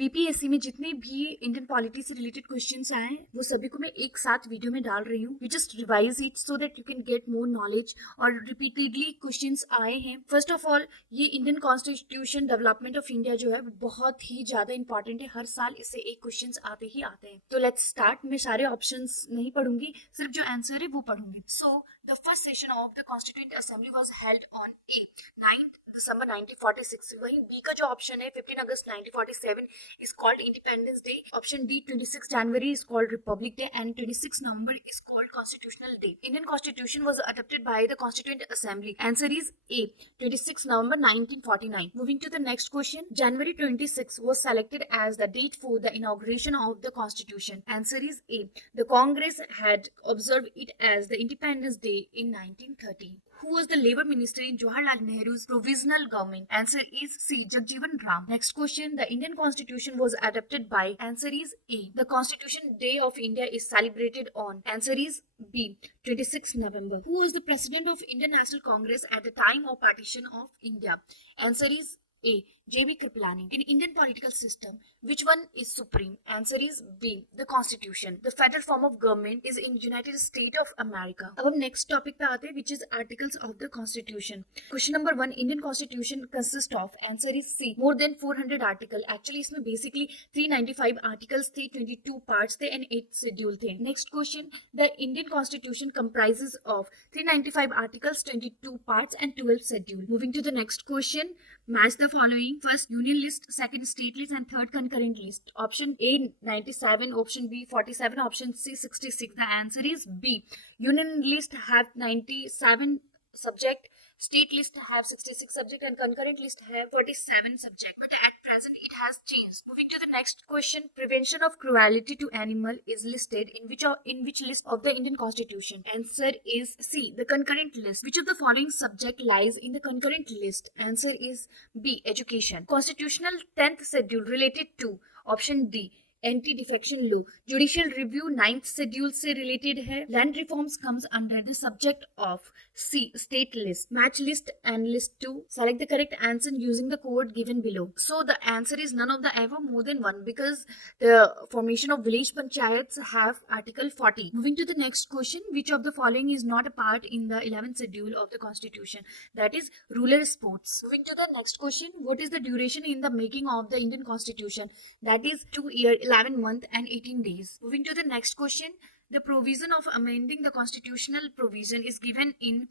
BPSC में जितने भी इंडियन पॉलिटी से रिलेटेड क्वेश्चंस आए हैं वो सभी को मैं एक साथ वीडियो में डाल रही हूँ. We just revise it so that you can get more knowledge. और रिपीटेडली क्वेश्चंस आए हैं. फर्स्ट ऑफ ऑल, ये Indian constitution development of India जो है वो बहुत ही ज्यादा इंपॉर्टेंट है. हर साल इससे एक क्वेश्चन आते ही आते हैं. तो लेट्स स्टार्ट. मैं सारे ऑप्शंस नहीं पढ़ूंगी, सिर्फ जो आंसर है वो पढ़ूंगी. So the first session of the constituent assembly was held on 9 December 1946. वहीं बी का जो ऑप्शन है 15 अगस्त 1947 is called Independence Day. Option D, 26 January is called Republic Day and 26 November is called Constitutional Day. Indian Constitution was adopted by the Constituent Assembly. Answer is A, 26 November 1949. Moving to the next question. January 26 was selected as the date for the inauguration of the Constitution. Answer is A. The Congress had observed it as the Independence Day in 1930. Who was the Labour Minister in Jawaharlal Nehru's provisional government? Answer is C. Jagjeevan Ram. Next question. The Indian Constitution was adopted by. Answer is A. The Constitution Day of India is celebrated on. Answer is B. 26 November. Who was the President of Indian National Congress at the time of partition of India? Answer is A. J.B. Kripalani. In Indian political system, which one is supreme? Answer is B. The Constitution. The federal form of government is in United States of America. अब हम next topic पे आते हैं, which is articles of the Constitution. Question number 1. Indian Constitution consists of. Answer is C. More than 400 article. Actually इसमें basically 395 articles थे, 22 parts थे and 8 schedule थे. Next question. The Indian Constitution comprises of 395 articles, 22 parts and 12 schedule. Moving to the next question. Match the following. First, union list, second, state list, and third, concurrent list. Option A, 97, option B, 47, option C, 66. The answer is B. Union list have 97 subject, state list have 66 subject, and concurrent list have 47 subject. But at present, it has changed. Moving to the next question. Prevention of cruelty to animal is listed in which list of the Indian Constitution? Answer is C. The concurrent list. Which of the following subject lies in the concurrent list? Answer is B. Education. Constitutional 10th schedule related to. Option D. Anti defection law. Judicial review 9th schedule से related है. Land reforms comes under the subject of C. State list. Match list and list 2. Select the correct answer using the code given below. So the answer is none of the above more than one because the formation of village panchayat have article 40. Moving to the next question. Which of the following is not a part in the 11th schedule of the constitution? That is rural sports. Moving to the next question. What is the duration in the making of the Indian constitution? That is 2 year 11 month and 18 days. Moving to the next question. The provision of amending the constitutional provision is given in.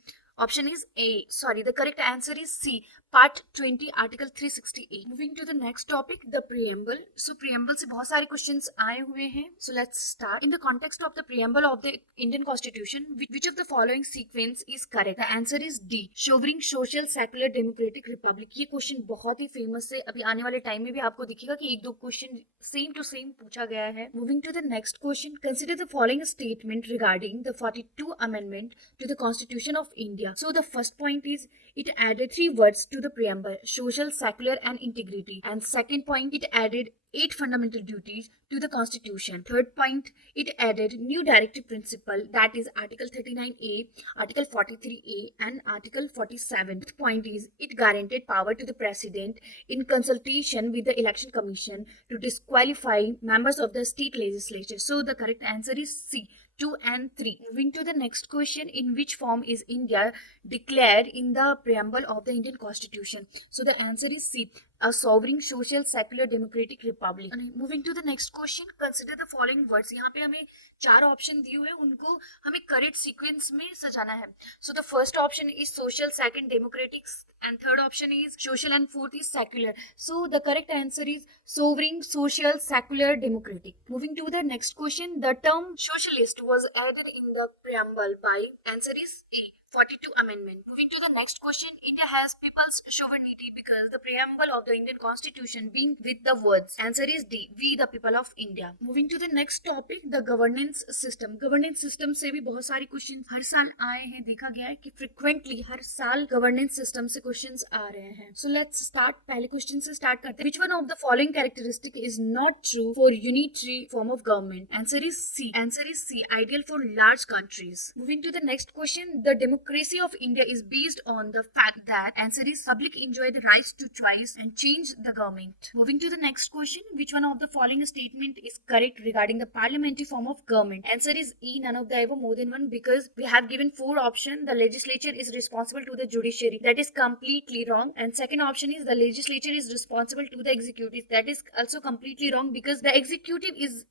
Option is A. Sorry, the correct answer is C. Part 20, Article 368. Moving to the next topic, the preamble. So preamble से बहुत सारे questions आए हुए हैं. So let's start. In the context of the preamble of the Indian Constitution, which of the following sequence is correct? The answer is D. Sovereign, social, secular, democratic republic. ये question बहुत ही famous है. अभी आने वाले time में भी आपको दिखेगा कि एक दो question same to same पूछा गया है. Moving to the next question. Consider the following statement regarding the 42 amendment to the Constitution of India. So the first point is it added 3 words to the preamble: social, secular and integrity. And second point, it added 8 fundamental duties to the constitution. Third point, it added new directive principle, that is article 39A, article 43A and article 47. Fifth point is it granted power to the president in consultation with the election commission to disqualify members of the state legislature. So the correct answer is C. 2 and 3. Moving to the next question. In which form is India declared in the preamble of the Indian Constitution? So the answer is C. A sovereign, social, secular, democratic republic. Moving to the next question. Consider the following words. यहाँ पे हमें 4 option दिए हुए, उनको हमें correct sequence में सजाना है. So the first option is social, second democratic, and third option is social, and fourth is secular. So the correct answer is sovereign, social, secular, democratic. Moving to the next question. The term socialist was added in the preamble by. Answer is A. 42 amendment. Moving to the next question. India has people's sovereignty because the preamble of the Indian Constitution being with the words. Answer is D. We the people of India. Moving to the next topic, the governance system. Governance system से भी बहुत सारे questions हर साल आए हैं. देखा गया है कि frequently हर साल governance system से questions आ रहे हैं. So let's start. पहले question से start करते हैं. Which one of the following characteristic is not true for unitary form of government? Answer is C. Answer is C. Ideal for large countries. Moving to the next question. The democracy of India is based on the fact that answer is public enjoy the rights to choice and change the government. Moving to the next question, which one of the following statement is correct regarding the parliamentary form of government? Answer is E, none of the above, more than one, because we have given four options. The legislature is responsible to the judiciary. That is completely wrong. And second option is the legislature is responsible to the executive. That is also completely wrong, because the executive is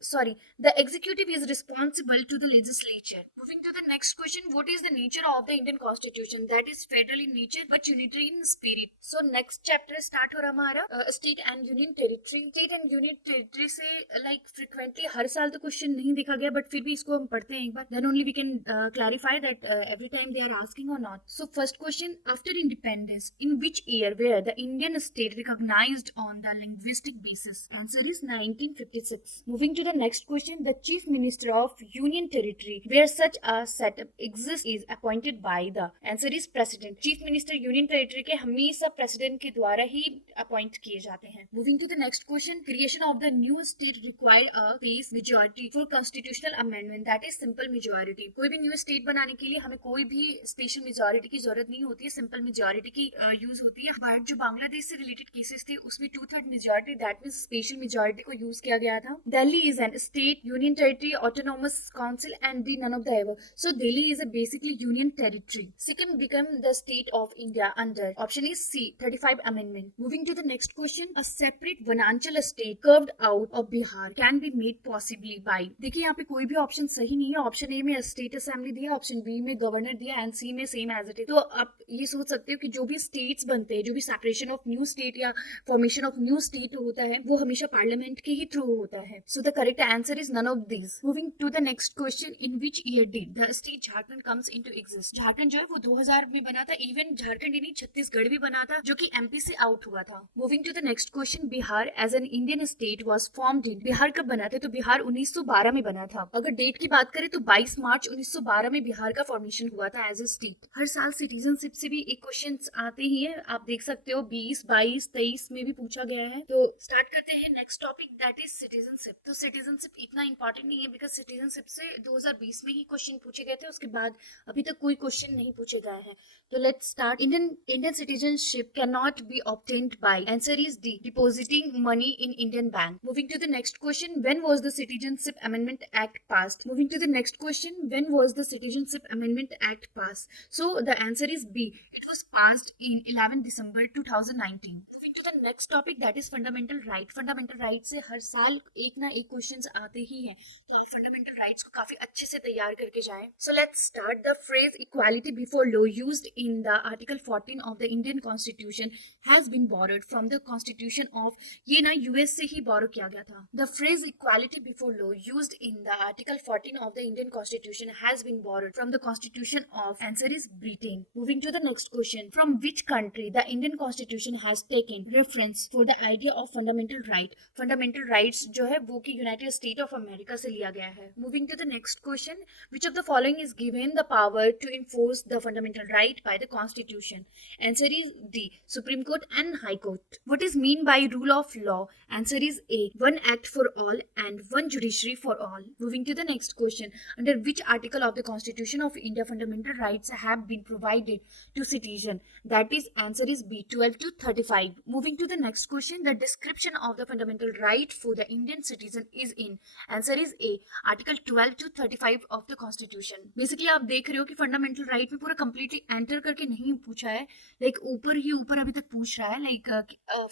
responsible to the legislature. Moving to the next question, what is the nature of the Indian constitution? That is federal in nature but unitary in spirit. So next chapter start हो रहा हमारा state and union territory. State and union territory से like frequently हर साल तो question नहीं देखा गया, but फिर भी इसको हम पढ़ते हैं एक बार, then only we can clarify that every time they are asking और not. So first question, after independence in which year were the Indian state recognized on the linguistic basis? Answer is 1956. Moving to the next question, the chief minister of union territory where such a setup exist is appointed by the? Answer is president. Chief minister union territory के हमेशा president के द्वारा ही appoint किए जाते हैं. Moving to the next question, creation of the new state required a place majority for constitutional amendment. That is simple majority. कोई भी new state बनाने के लिए हमें कोई भी स्पेशल मेजॉरिटी की जरूरत नहीं होती है, सिंपल मेजॉरिटी की यूज होती है. बट जो बांग्लादेश से रिलेटेड केसेस थे उसमें 2/3 majority, that means special majority को यूज किया गया था. Delhi is an state, union territory, autonomous council and the none of the above. So Delhi is a basically union territory. Sikkim become the state of India under option is C 35 amendment. Moving to the next question, a separate Vananchal state carved out of Bihar can be made possibly by. देखिए यहाँ पे कोई भी option सही नहीं है. Option A में state assembly दिया, ऑप्शन बी में गवर्नर दिया एंड सी में सेम एज इट इज. तो आप ये सोच सकते हो कि जो भी स्टेट्स बनते हैं, जो भी सेपरेशन ऑफ न्यू स्टेट या फॉर्मेशन ऑफ न्यू स्टेट होता है, वो हमेशा पार्लियामेंट के ही थ्रू होता है. So the correct answer is none of this. Moving to the next question, in which year did the state Jharkhand comes into exist? Jharkhand जो है वो 2000 में बना था. इवन झारखंड ही नहीं, छत्तीसगढ़ भी बना था, जो कि एमपी से आउट हुआ था. Moving to the next question, Bihar as an Indian state was formed in. Bihar कब बना था? तो बिहार 1912 में बना था. अगर डेट की बात करें तो 22 मार्च 1912 में बिहार का फॉर्मेशन हुआ था एज ए स्टेट. हर साल सिटीजनशिप से भी एक क्वेश्चन आते ही है, आप देख सकते हो 20, 22, 23 में भी पूछा गया है. तो स्टार्ट करते हैं next topic, that is citizenship. तो सिटीजनशिप इतना इंपॉर्टेंट नहीं है, बिकॉज सिटीजनशिप से 2020 में ही क्वेश्चन पूछे गए थे, उसके बाद अभी तक कोई क्वेश्चन नहीं पूछे गए हैं. तो let's start. Indian citizenship can not be obtained by. Answer is D, depositing money in Indian bank. Moving to the next question, when was the Citizenship Amendment Act passed? Moving to the next question, when was the Citizenship Amendment Act passed? So the answer is B, it was passed in 11 December 2019. Moving to the next topic, that is fundamental right. Fundamental right से हर साल एक ना एक questions आते ही हैं, तो आप fundamental rights को काफी अच्छे से तैयार करके जाएं. So let's start. The phrase equality before law used in the Article 14 of the Indian Constitution has been borrowed from the Constitution of, ये ना यूएस से ही borrow किया गया था. The phrase equality before law used in the Article 14 of the Indian Constitution has been borrowed from the Constitution of. Answer is Britain. Moving to the next question, from which country the Indian Constitution has taken reference for the idea of fundamental right? Fundamental rights जो है वो कि United States of America से लिया गया है. Moving to the next question, which of the following is given the power to enforce the fundamental right by the Constitution? Answer is D, Supreme Court and High Court. What is mean by rule of law? Answer is A, one act for all and one judiciary for all. Moving to the next question, under which article of the Constitution of India fundamental rights have been provided to citizen? That is answer is B, 12 to 35. Moving to the next question, the description of the fundamental right for the Indian citizen is in. Answer is A, article 12 to 35 of the Constitution. Basically आप देख रहे हो कि fundamental right में पूरा completely enter करके नहीं पूछा है, like ऊपर ही ऊपर अभी तक पूछ रहा है, like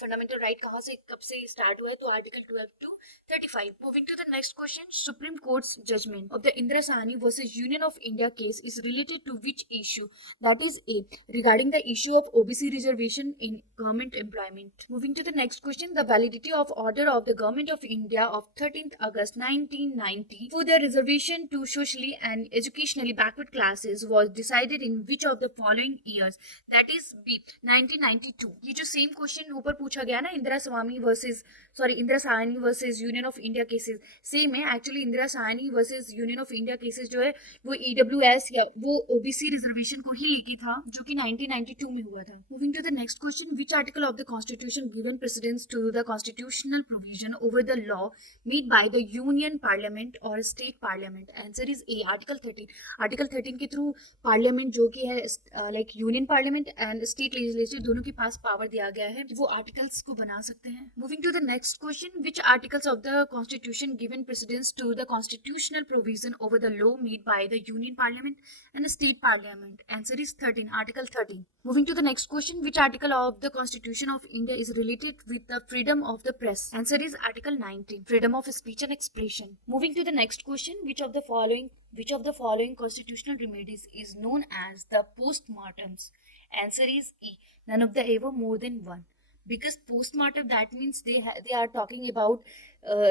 fundamental right कहाँ से कब से start हुआ है, तो article 12 to 35. Moving to the next question, Supreme Court's judgment of the Indira Sahani versus Union of India case is related to which issue? That is A, regarding the issue of OBC reservation in government employment. Moving to the next question, the validity of order of the Government of India of 13th August 1990 for the reservation to socially and educationally backward classes was decided in which of the following years? That is B, 1992. ये जो same question ऊपर पूछा गया ना, Indira Sahni versus union of India cases, same है actually. Indira Sahni versus union of India cases जो है वो EWS या वो OBC रिजर्वेशन को ही लेके था, जो कि 1992 में हुआ था. Moving to the next question, which article of the Constitution given precedence to the constitutional provision over the law made by the Union Parliament or State Parliament? Answer is A, Article 13. Article 13 के through parliament जो कि है like union parliament and state legislature दोनों के पास power दिया गया है, वो आर्टिकल्स को बना सकते हैं. Moving to the next question, which articles of the constitution given precedence to the constitutional provision over the law made by the union parliament and state parliament? Answer is 13, article 13. Moving to the next question, which article of the Constitution of India is related with the freedom of the press? Answer is Article 19, freedom of speech and expression. Moving to the next question, which of the following constitutional remedies is known as the postmortems? Answer is E, none of the above, more than one. Because postmortem, that means they are talking about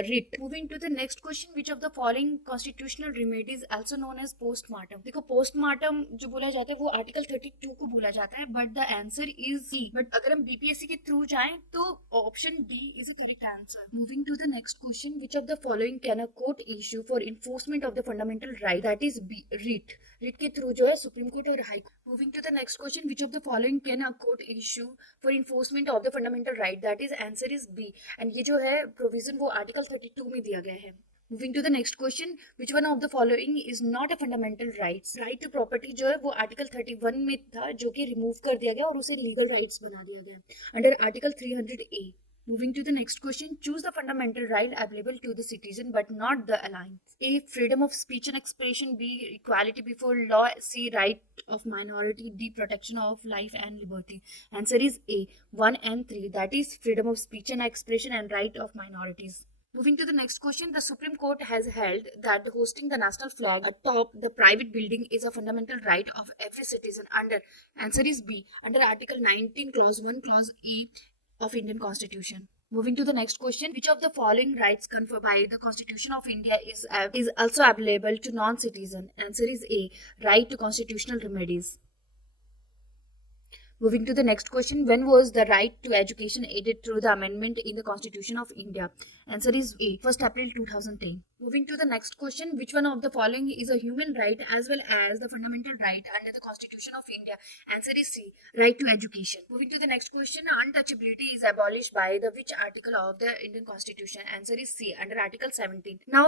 writ. Moving to the next question, which of the following constitutional remedies also known as postmortem? देखो postmortem जो बोला जाता है वो article 32 को बोला जाता है, but the answer is D. But अगर हम बीपीएससी के थ्रू जाएं तो option D is a correct answer. Moving to the next question, which of the following can a court issue for enforcement of the fundamental right? That is B, writ. Writ के through जो है supreme court और high court. Moving to the next question, which of the following can a court issue for enforcement of the fundamental right? That is answer is B. And ये जो है provision वो article 32 में दिया गया है. Moving to the next question, which one of the following is not a fundamental rights? Right to property जो है वो आर्टिकल 31 में था, जो कि रिमूव कर दिया गया और उसे लीगल राइट्स बना दिया गया under article 300A. Moving to the next question, choose the fundamental right available to the citizen but not the alliance. A, freedom of speech and expression. B, equality before law. C, right of minority. D, protection of life and liberty. Answer is A, 1 and 3. That is freedom of speech and expression and right of minorities. Moving to the next question, the Supreme Court has held that hosting the national flag atop the private building is a fundamental right of every citizen under, answer is B, under Article 19, Clause 1, Clause A of Indian Constitution. Moving to the next question, which of the following rights conferred by the Constitution of India is also available to non-citizen? Answer is A, right to constitutional remedies. Moving to the next question, when was the right to education added through the amendment in the Constitution of India? Answer is A, 1st April 2010. Moving to the next question, which one of the following is a human right as well as the fundamental right under the Constitution of India? Answer is C, right to education. Moving to the next question, untouchability is abolished by the which article of the Indian Constitution? Answer is C, under Article 17. Now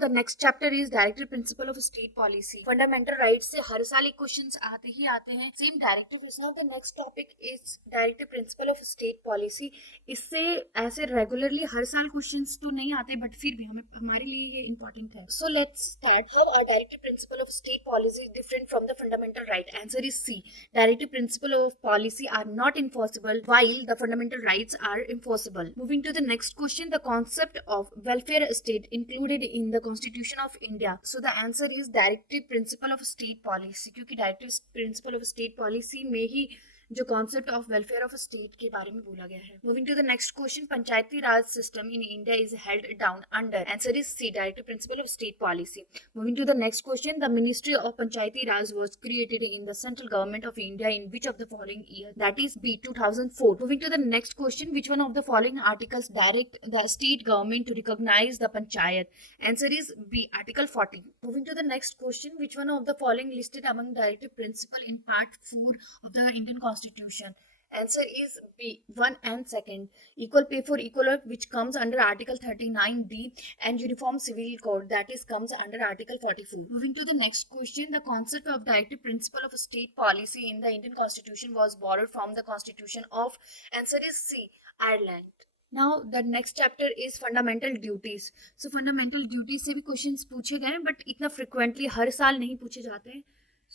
the next chapter is directive principle of state policy. Fundamental rights से हर साल एक questions आते हैं. Same directive is now the next topic is directive principle of state policy. इससे ऐसे regularly हर साल questions तो नहीं आते, बट फिर भी हमारे लिए ये इंपॉर्टेंट है. So let's start. How are directive principle of state policy different from the fundamental right? Answer is C, directive principle of policy are not enforceable while the fundamental rights are enforceable. Moving to the next question, the concept of welfare state included in the Constitution of India. So the answer is directive principle of state policy, क्योंकि directive principle of state policy में ही जो concept of welfare of state के बारे में बोला गया है. Moving to the next question, Panchayati Raj system in India is held down under? Answer is C, directive principle of state policy. Moving to the next question, the ministry of Panchayati Raj was created in the central government of India in which of the following year? That is B, 2004. Moving to the next question, which one of the following articles direct the state government to recognise the panchayat? Answer is B, article 40. Moving to the next question, which one of the following listed among directive principle in part 4 of the Indian Constitution? Answer is B, 1 and 2nd. Equal pay for equal work, which comes under Article 39D, and Uniform Civil Code, that is comes under Article 44. Moving to the next question, the concept of directive principle of state policy in the Indian Constitution was borrowed from the Constitution of, answer is C, Ireland. Now the next chapter is fundamental duties. So fundamental duties से भी questions पूछे गए हैं, but इतना frequently हर साल नहीं पूछे जाते हैं,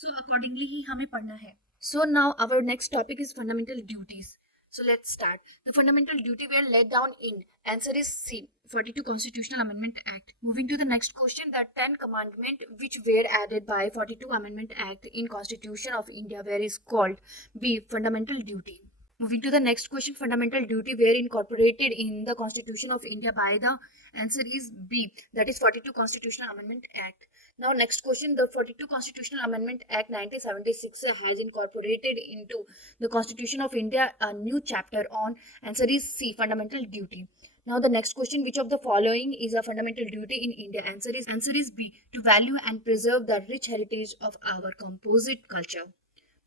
so accordingly ही हमें पढ़ना है. So now our next topic is fundamental duties. So let's start. The fundamental duty were laid down in, answer is C, 42 Constitutional Amendment Act. Moving to the next question, the 10 commandment which were added by 42 Amendment Act in Constitution of India where is called B, fundamental duty. Moving to the next question, fundamental duty were incorporated in the Constitution of India by the, answer is B, that is 42 Constitutional Amendment Act. Now next question, the 42 Constitutional Amendment Act 1976 has incorporated into the Constitution of India a new chapter on, answer is C, fundamental duty. Now the next question, which of the following is a fundamental duty in India? Answer is B, to value and preserve the rich heritage of our composite culture.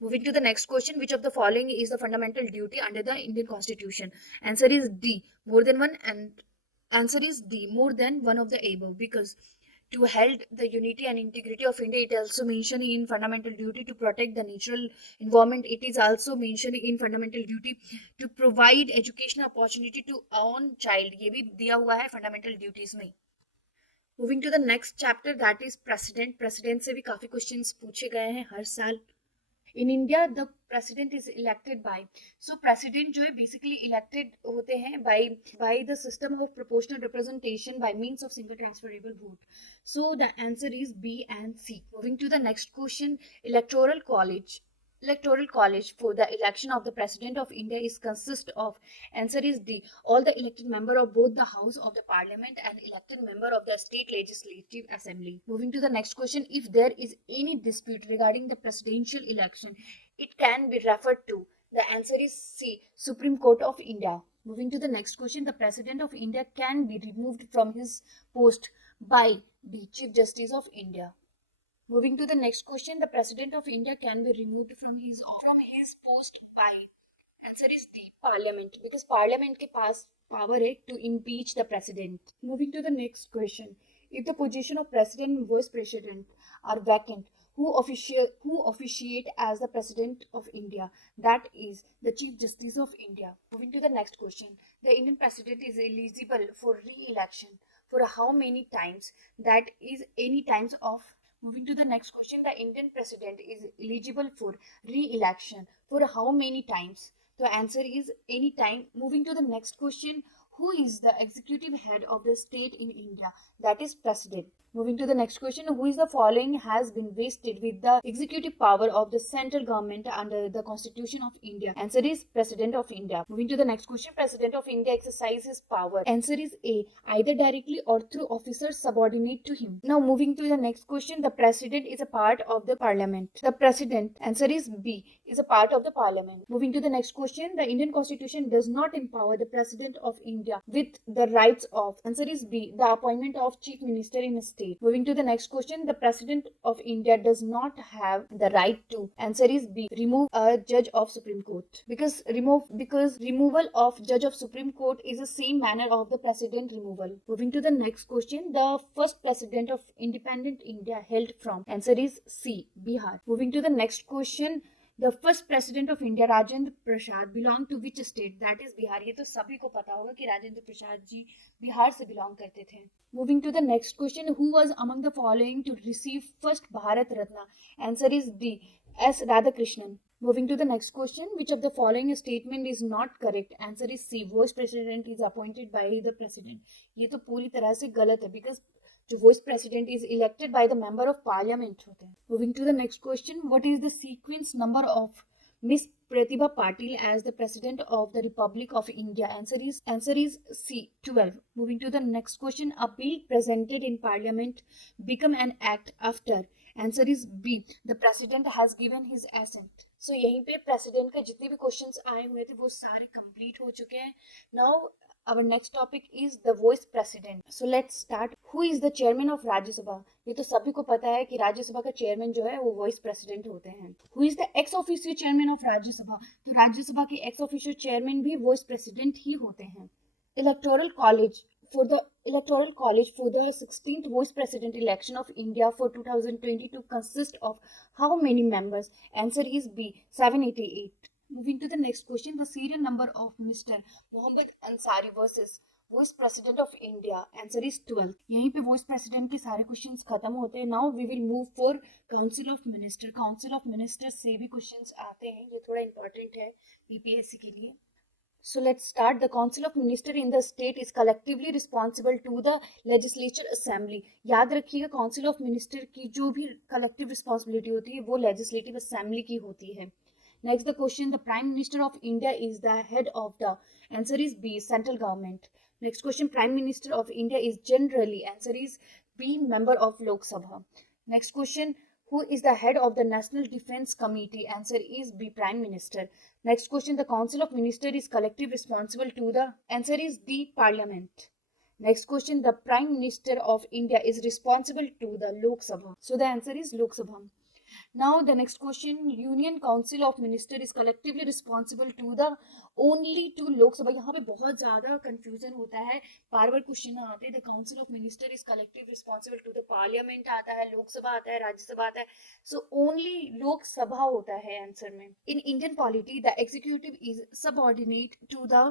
Moving to the next question, which of the following is the fundamental duty under the Indian Constitution? Answer is D, more than one, and answer is D, more than one of the above, because to hold the unity and integrity of India, it also mentioned in fundamental duty to protect the natural environment. It is also mentioned in fundamental duty to provide educational opportunity to own child. ये भी दिया हुआ है fundamental duties में. Moving to the next chapter, that is president. President से भी काफी questions पूछे गए हैं हर साल. In India, the president is elected by. So president जो है basically elected होते हैं by the system of proportional representation by means of single transferable vote. So the answer is B and C. Moving to the next question, electoral college. Electoral college for the election of the president of India is consist of. Answer is D, all the elected member of both the house of the parliament and elected member of the state legislative assembly. Moving to the next question, if there is any dispute regarding the presidential election, it can be referred to. The answer is C, Supreme Court of India. Moving to the next question, the president of India can be removed from his post by the Chief Justice of India. Moving to the next question, the president of India can be removed from his post by. Answer is D, Parliament, because Parliament के पास power है to impeach the president. Moving to the next question, if the position of president and vice president are vacant, who officiate as the president of India? That is the Chief Justice of India. Moving to the next question, the Indian president is eligible for re-election for how many times? That is any times of. Moving to the next question, the Indian president is eligible for re-election for how many times? The answer is any time. Moving to the next question, who is the executive head of the state in India? That is president. Moving to the next question, who is the following has been vested with the executive power of the central government under the Constitution of India? Answer is President of India. Moving to the next question, President of India exercises power. Answer is A, either directly or through officers subordinate to him. Now moving to the next question, the President is a part of the Parliament. The President, answer is B, is a part of the Parliament. Moving to the next question, the Indian Constitution does not empower the President of India with the rights of. Answer is B, the appointment of Chief Minister in a state. Moving to the next question, the President of India does not have the right to. Answer is B, remove a judge of Supreme Court. Because removal of judge of Supreme Court is the same manner of the President removal. Moving to the next question, the first President of independent India held from. Answer is C, Bihar. Moving to the next question, the first president of India, Rajendra Prasad, belonged to which state? That is Bihar. ये तो सभी को पता होगा कि राजेंद्र प्रसाद जी बिहार से belong करते थे. Moving to the next question, who was among the following to receive first Bharat Ratna? Answer is D, S. Radhakrishnan. Moving to the next question, which of the following statement is not correct? Answer is C, vice president is appointed by the president. ये तो पूरी तरह से गलत है, because the vice president is elected by the member of parliament होते हैं. Moving to the next question, what is the sequence number of Miss Pratibha Patil as the president of the Republic of India? Answer is C, 12. Moving to the next question, a bill presented in parliament become an act after. Answer is B, the president has given his assent. So यहीं पे president के जितने भी questions आए हुए थे वो सारे complete हो चुके हैं. Now our next topic is the vice president. So let's start. Who is the chairman of Rajya Sabha? ये तो सभी को पता है कि राज्य सभा का चेयरमैन जो है वो वाइस प्रेसिडेंट होते हैं. Who is the ex officio chairman of राज्य सभा? तो राज्य सभा के ex officio chairman भी वाइस प्रेसिडेंट ही होते हैं. Electoral college for the 16th vice president election of India for 2022 consists of how many members? Answer is B, 788. Moving to the next question, the serial number of Mr. Mohammad Ansari versus Vice President of India. Answer is 12. यहीं पे Vice President के सारे questions खत्म होते हैं. Now we will move for Council of Minister. Council of Minister से भी questions आते हैं. ये थोड़ा important है PPSC के लिए. So let's start. The Council of Minister in the state is collectively responsible to the Legislature Assembly. याद रखिएगा Council of Minister की जो भी collective responsibility होती है वो Legislative Assembly की होती है. Next the question, the Prime Minister of India is the head of the. Answer is B, central government. Next question, Prime Minister of India is generally. Answer is B, member of Lok Sabha. Next question, who is the head of the National Defence Committee? Answer is B, Prime Minister. Next question, the Council of Ministers is collective responsible to the. Answer is D, Parliament. Next question, the Prime Minister of India is responsible to the Lok Sabha. So the answer is Lok Sabha. Now the next question, Union Council of Minister is collectively responsible to the only to लोक सभा. यहाँ पे बहुत ज़्यादा confusion होता है, बार बार question आते हैं. The Council of Minister is collectively responsible to the Parliament आता है, लोक सभा आता है, राज्यसभा आता है. So only लोक सभा होता है आंसर में. In Indian polity, the executive is subordinate to the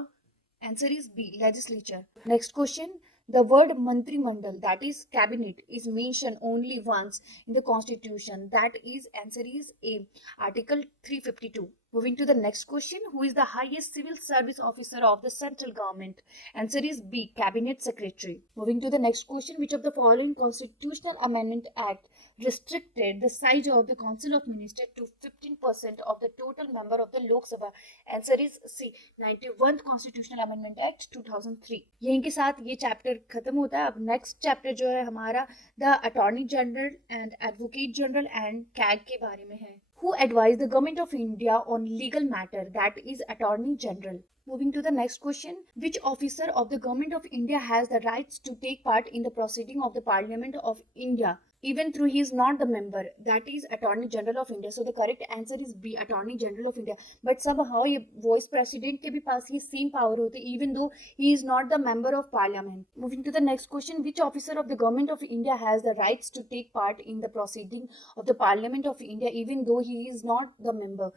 answer is B, legislature. Next question. The word Mantrimandal, that is cabinet, is mentioned only once in the constitution. That is answer is A, Article 352. Moving to the next question, who is the highest civil service officer of the central government? Answer is B, Cabinet Secretary. Moving to the next question, which of the following Constitutional Amendment Act restricted the size of the Council of Ministers to 15% of the total member of the Lok Sabha? Answer is C, 91th Constitutional Amendment Act 2003. यहीं के साथ ये chapter खत्म होता है. अब next chapter जो है हमारा the attorney general and advocate general and CAG के बारे में है. Who advised the government of India on legal matter? That is Attorney General. Moving to the next question, which officer of the government of India has the rights to take part in the proceeding of the Parliament of India even though he is not the member? That is Attorney General of India. So the correct answer is B, Attorney General of India. But somehow ये Vice President के भी पास ये same power होते even though he is not the member of Parliament. Moving to the next question, which officer of the government of India has the rights to take part in the proceeding of the Parliament of India even though he is not the member?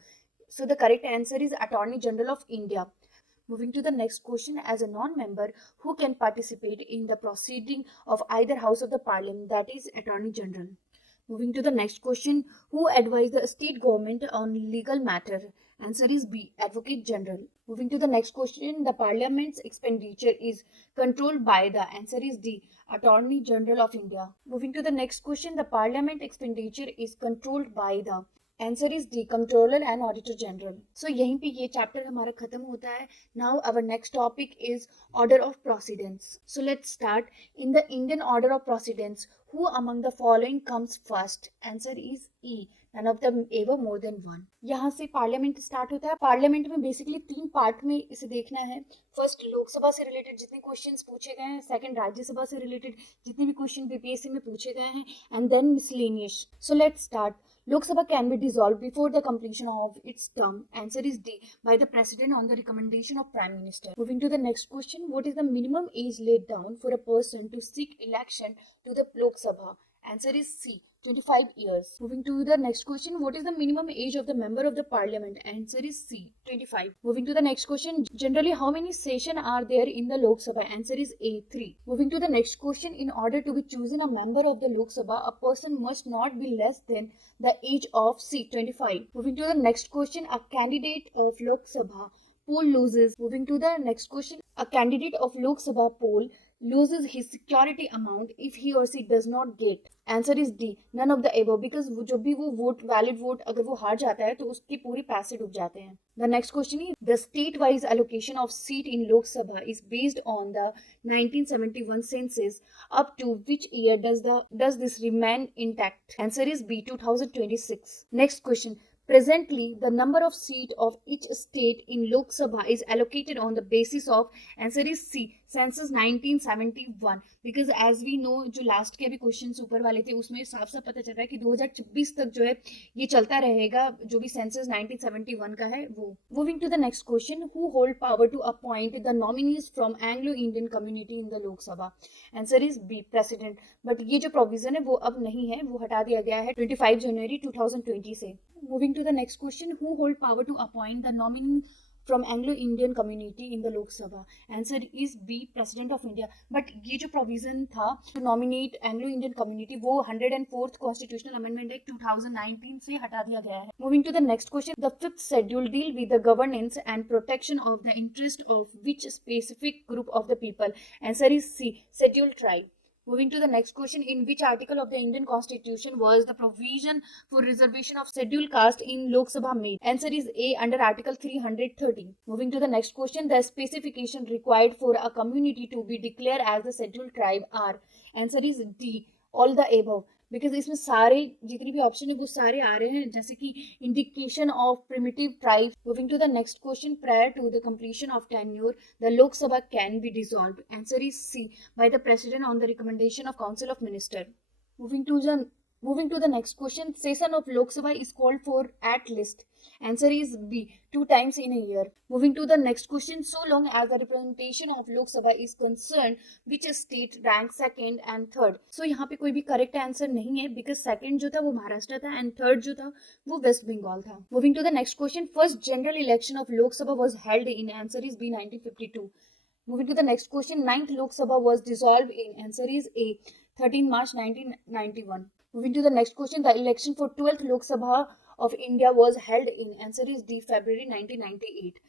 So the correct answer is Attorney General of India. Moving to the next question, as a non-member, who can participate in the proceeding of either house of the parliament? That is Attorney General. Moving to the next question, who advised the state government on legal matter? Answer is B, Advocate General. Moving to the next question, the parliament's expenditure is controlled by the. Answer is D, Attorney General of India. Moving to the next question, the parliament expenditure is controlled by the. Answer is D, controller and auditor general. So यहीं पे ये chapter हमारा खत्म होता है. Now our next topic is order of precedence. So let's start. In the Indian order of precedence, who among the following comes first? Answer is E, none of them ever more than one. यहाँ से parliament start होता है. Parliament में basically 3 part में इसे देखना है. First Lok Sabha से रिलेटेड जितने क्वेश्चंस पूछे गए हैं, सेकंड राज्यसभा से रिलेटेड जितने भी क्वेश्चन बीपीएससी में पूछे गए हैं, and then miscellaneous. So let's start. Lok Sabha can be dissolved before the completion of its term. Answer is D, by the President on the recommendation of Prime Minister. Moving to the next question, what is the minimum age laid down for a person to seek election to the Lok Sabha? Answer is C, 25 years. Moving to the next question, what is the minimum age of the member of the parliament? Answer is C, 25. Moving to the next question, generally how many sessions are there in the Lok Sabha? Answer is A, 3. Moving to the next question, in order to be chosen a member of the Lok Sabha, a person must not be less than the age of C, 25. Moving to the next question, a candidate of Lok Sabha poll loses. Moving to the next question, a candidate of Lok Sabha poll loses his security amount if he or she does not get. Answer is D, none of the above, because जब भी वो vote valid vote अगर वो हार जाता है तो उसके पूरे पैसे डूब जाते हैं. The next question is, the state wise allocation of seat in Lok Sabha is based on the 1971 census. Up to which year does this remain intact? Answer is B, 2026. Next question, presently the number of seats of each state in Lok Sabha is allocated on the basis of. Answer is C, census 1971. because as we know जो last के भी questions ऊपर वाले थे उसमें साफ साफ पता चल रहा है कि 2026 तक जो है ये चलता रहेगा, जो भी सेंसस 1971 का है वो. Moving to the next question, who hold power to appoint the nominees from Anglo Indian community in the Lok Sabha? Answer is B, president. But ये जो प्रोविजन है वो अब नहीं है, वो हटा दिया गया है 25 जनवरी 2020 से. Moving to the next question, who hold power to appoint the nominee from Anglo-Indian community in the Lok Sabha? Answer is B, President of India. But ये जो provision था to nominate Anglo-Indian community वो 104th Constitutional Amendment Act 2019 से हटा दिया गया है. Moving to the next question, the 5th schedule deal with the governance and protection of the interest of which specific group of the people? Answer is C, Schedule Tribe. Moving to the next question, in which article of the Indian Constitution was the provision for reservation of scheduled caste in Lok Sabha made? Answer is A, under Article 330. Moving to the next question, the specification required for a community to be declared as the scheduled tribe are? Answer is D, all the above. Because इसमें सारे जितनी भी option है वो सारे आ रहे हैं, जैसे कि indication of primitive tribe. Moving to the next question, prior to the completion of tenure the Lok Sabha can be dissolved? Answer is C, by the president on the recommendation of council of minister. Moving to the Moving to the next question, session of Lok Sabha is called for at least. Answer is B, 2 times in a year. Moving to the next question, so long as the representation of Lok Sabha is concerned, which state ranks second and third? So यहाँ पे कोई भी correct answer नहीं है, because second जो था वो महाराष्ट्र था and third जो था वो वेस्ट बंगाल था. Moving to the next question, first general election of Lok Sabha was held in, answer is B, 1952. Moving to the next question, 9th Lok Sabha was dissolved in, answer is A, 13 March 1991. Moving to the next question, the election for 12th Lok Sabha of India was held in, answer is D, February 1998.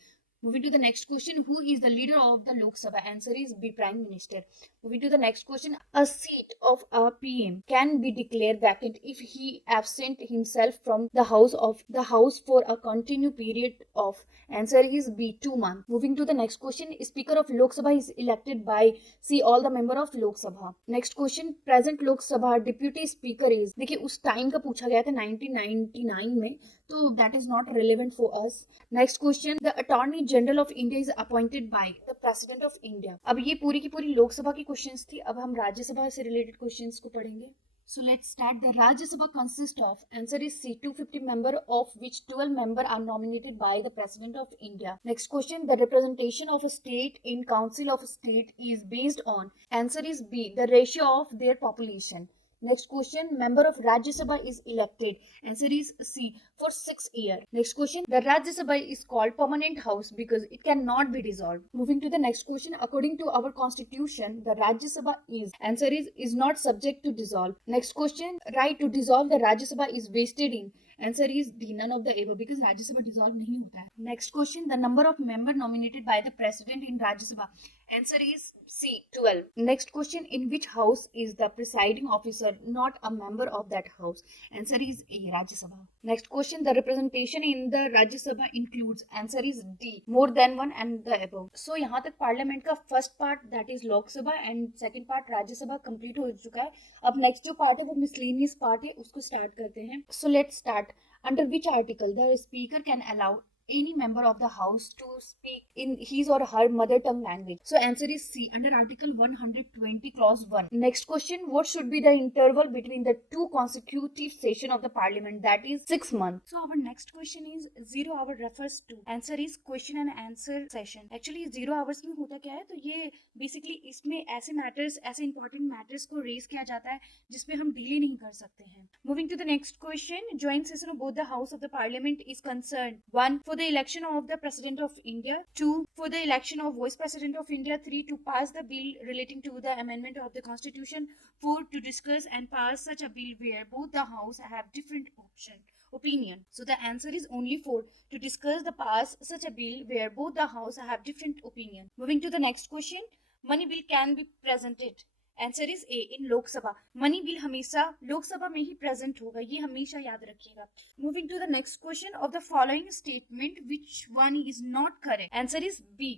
Moving to the next question, who is the leader of the Lok Sabha? Answer is B, Prime Minister. Moving to the next question, a seat of a PM can be declared vacant if he absent himself from the house for a continued period of, answer is B, 2 months. Moving to the next question, Speaker of Lok Sabha is elected by C, all the member of Lok Sabha. Next question, present Lok Sabha deputy speaker is, देखिए उस time का पूछा गया था 1999 में, तो that is not relevant for us. Next question, the Attorney General of India is appointed by the President of India. अब ये पूरी की पूरी लोकसभा की क्वेश्चंस थी, अब हम राज्यसभा से रिलेटेड क्वेश्चंस को पढ़ेंगे. So let's start. The Rajya Sabha consists of, answer is C, 250 member, of which 12 member are nominated by the President of India. Next question, the representation of a state in Council of State is based on, answer is B, the ratio of their population. Next question, member of Rajya Sabha is elected, answer is C, for 6 years. Next question, the Rajya Sabha is called permanent house because it cannot be dissolved. Moving to the next question, according to our constitution, the Rajya Sabha is, answer is not subject to dissolve. Next question, right to dissolve the Rajya Sabha is vested in, answer is D, none of the above, because Rajya Sabha dissolve नहीं होता है. Next question, the number of member nominated by the president in Rajya Sabha, answer is C, 12. Next question, in which house is the presiding officer not a member of that house? Answer is A, Rajya Sabha. Next question, the representation in the Rajya Sabha includes, answer is D, more than one and the above. So यहाँ तक parliament का first part that is Lok Sabha and second part Rajya Sabha complete हो चुका है. अब next जो part है वो मिसलेनियस पार्ट है, उसको स्टार्ट करते हैं. So let's start. Under which article the speaker can allow any member of the house to speak in his or her mother tongue language? So answer is C, under article 120 clause 1. Next question, what should be the interval between the two consecutive session of the parliament, that is 6 months? So our next question is 0 hour refers to, answer is question and answer session. Actually 0 hours में होता क्या है, तो ये basically इसमें ऐसे matters, ऐसे important matters को raise किया जाता है जिसमें हम delay नहीं कर सकते हैं. Moving to the next question, joint session of both the house of the parliament is concerned, 1 for the election of the President of India, 2 for the election of Vice President of India, 3 to pass the bill relating to the amendment of the Constitution, 4 to discuss and pass such a bill where both the House have different opinion. So the answer is only 4, to discuss the pass such a bill where both the House have different opinion. Moving to the next question, money bill can be presented, answer is A, in Lok Sabha. Money bill हमेशा लोकसभा में ही present होगा, ये हमेशा याद रखिएगा. Moving to the next question, of the following statement which one is not correct? Answer is B,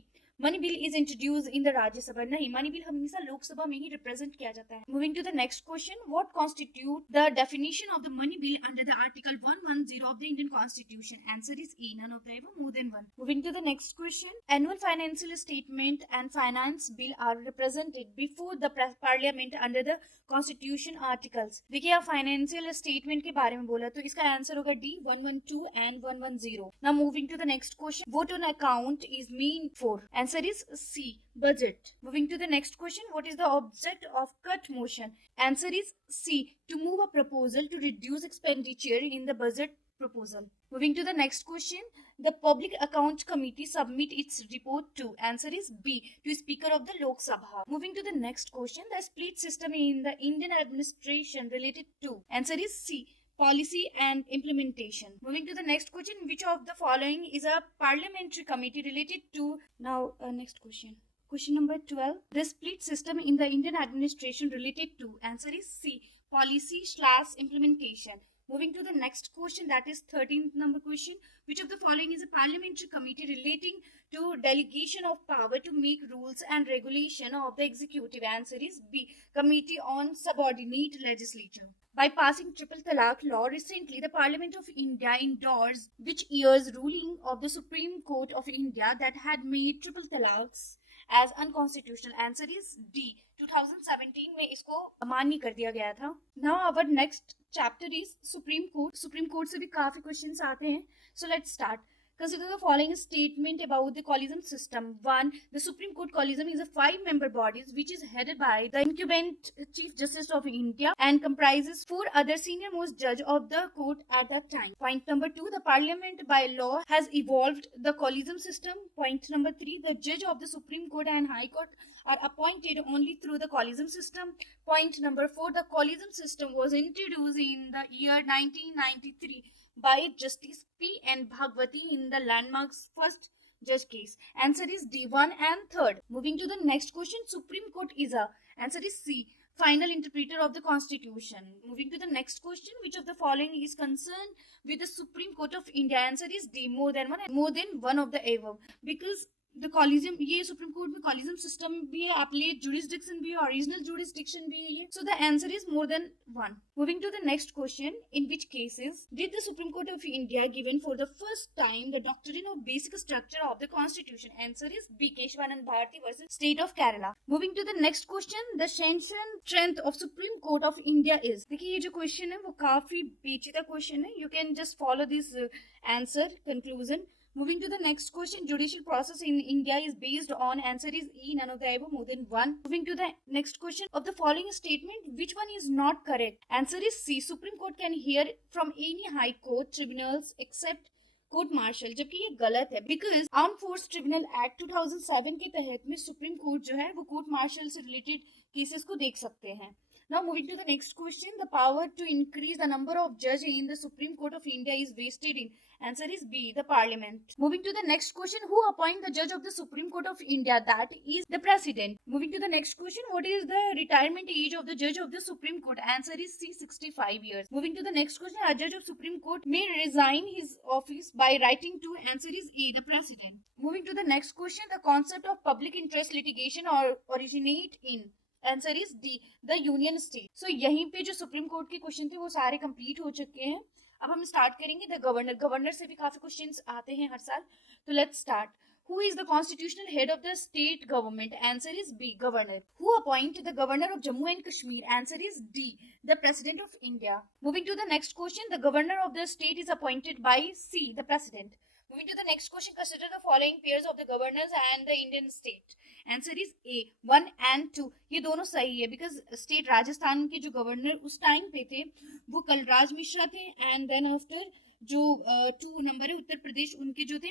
money bill is introduce in the Rajya Sabha. नहीं, money bill हमेशा लोकसभा में ही रिप्रेजेंट किया जाता है. Moving to the next question, what constitute the definition of the money bill under the article 110 of the Indian constitution? Answer is E, none of the above, more than one. Moving to the next question, annual financial statement and finance bill are represented before the parliament under the constitution articles. देखिए आप financial statement के बारे में बोला, तो इसका answer होगा D, 112 and 110. Now moving to the next question, vote on account is mean for? Answer is C, budget. Moving to the next question, what is the object of cut motion? Answer is C, to move a proposal to reduce expenditure in the budget proposal. Moving to the next question, the Public Account Committee submit its report to? Answer is B, to Speaker of the Lok Sabha. Moving to the next question, the split system in the Indian administration related to? Answer is C, policy and implementation. Moving to the next question, which of the following is a parliamentary committee related to? Now next question, question number 12, the split system in the Indian administration related to? Answer is C, policy/implementation. Moving to the next question, that is 13th number question, which of the following is a parliamentary committee relating to delegation of power to make rules and regulation of the executive? Answer is B, Committee on Subordinate Legislature. By passing Triple Talaq law recently, the Parliament of India endorsed which year's ruling of the Supreme Court of India that had made triple talaqs as unconstitutional. Answer is D. 2017 में इसको अमान्य कर दिया गया था. Now our next chapter is Supreme Court. Supreme Court से भी काफी questions आते हैं. So let's start. Consider the following statement about the collegium system. 1. The Supreme Court Collegium is a 5-member body which is headed by the incumbent Chief Justice of India and comprises 4 other senior most judges of the court at that time. Point number 2. The Parliament by law has evolved the collegium system. Point number 3. The judge of the Supreme Court and High Court are appointed only through the collegium system. Point number 4. The collegium system was introduced in the year 1993 by Justice P. N. Bhagwati in the landmark's first judge case. Answer is D. 1 and 3rd. Moving to the next question. Supreme Court is a. Answer is C. Final interpreter of the Constitution. Moving to the next question. Which of the following is concerned with the Supreme Court of India? Answer is D. More than one of the above. Because the collegium, ये supreme court में collegium system भी है, appellate jurisdiction भी है, original jurisdiction भी है ये. So the answer is more than one. Moving to the next question. In which cases did the supreme court of India given for the first time the doctrine of basic structure of the constitution? Answer is B. Kesavananda Bharati versus state of Kerala. Moving to the next question. The sanction strength of supreme court of India is. देखिए ये जो question है वो काफी पेचीदा question है. You can just follow this answer conclusion. Moving to the next question. Judicial process in India is based on. Answer is E. None of the above, more than one. Moving to the next question. Of the following statement, which one is not correct? Answer is C. Supreme Court can hear from any high court tribunals except court martial. जबकि ये गलत है. Because arm force tribunal act 2007 के तहत में supreme court जो है वो कोर्ट मार्शल से रिलेटेड केसेस को देख सकते हैं. Now moving to the next question. The power to increase the number of judges in the Supreme Court of India is vested in. Answer is B. The Parliament. Moving to the next question. Who appoint the judge of the Supreme Court of India? That is the President. Moving to the next question. What is the retirement age of the judge of the Supreme Court? Answer is C. 65 years. Moving to the next question. A judge of Supreme Court may resign his office by writing to. Answer is A. The President. Moving to the next question. The concept of public interest litigation originate in. Answer is D. The union state. So यहीं पे जो supreme court के question थे वो सारे complete हो चुके हैं. अब हम स्टार्ट करेंगे द गवर्नर. गवर्नर से भी काफी क्वेश्चंस आते हैं हर साल. तो let's start. Who is the constitutional head of the state government? Answer is B. Governor. Who appoint the governor of Jammu and Kashmir? Answer is D. The President of India. Moving to the next question. The governor of the state is appointed by C. The President. Moving to the next question. Consider the following pairs of the governors and the Indian state. Answer is A. 1 and 2. ये दोनों सही है because state Rajasthan के जो governor उस time पे थे वो कलराज मिश्रा थे. एंड देन आफ्टर जो 2 नंबर है उत्तर प्रदेश, उनके जो थे